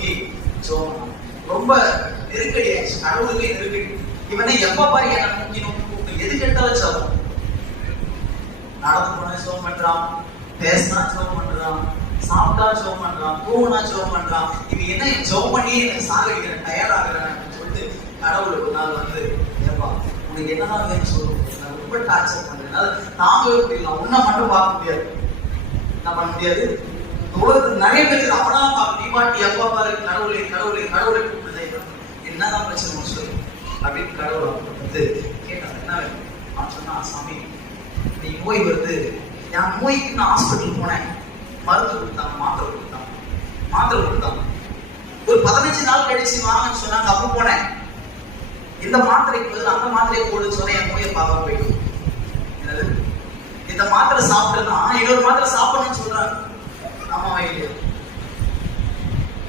நோக்கி ரொம்ப நெருக்கடி ஆயிடுச்சு, கடவுளுக்கு நெருக்கடி. இவனை எப்ப பாரு என்ன நோக்கி நோக்கி எது கேட்டாலும் ஜெபம். நடந்து போனா ஜெபம் பண்றான், பேசினா ஜெபம் பண்றான், சாப்பிட்டா ஜெபம் பண்றான், தூங்கினா ஜெபம் பண்றான். இவன் என்ன ஜெபம் பண்ணி எனக்கு சாகடிக்கிறேன், டயர்டாகிறேன் அப்படின்னு சொல்லிட்டு கடவுள் ஒரு நாள் வந்து, ஏப்பா உனக்கு என்னதான் வேணும்னு சொல்லுவோம், நான் ரொம்ப டார்ச்சர் பண்றேன், தாங்கவே முடியல, உன்னை மட்டும் பார்க்க முடியாது, என்ன பண்ண முடியாது. உலகத்துக்கு நிறைய பேருக்கு அவனா பார்க்க, நீ பாட்டு எப்பா பாரு கடவுளை கடவுளை கடவுளை கூப்பிடுதே, என்னதான் பிரச்சனை சொல்லு அப்படின்னு கடவுளை வந்து கேட்டான். என்ன வேணும்? அவன் சொன்னா, சாமி நீ நோய் வருது, என் நோய்க்கு நான் ஹாஸ்பிட்டல் போனேன், மருந்து கொடுத்தாங்க, மாத்திரை கொடுத்தாங்க. ஒரு 15 நாள் கழிச்சு வாங்கன்னு சொன்னாங்க, அப்ப போனேன், இந்த மாத்திரைக்கு பதில் அந்த மாத்திரையை போடுன்னு சொன்ன என் நோயை பார்க்க போயிடும். என்னது, இந்த மாத்திரை சாப்பிட்டேன்னா இன்னொரு மாத்திரை சாப்பிடணும்னு சொல்றாங்க.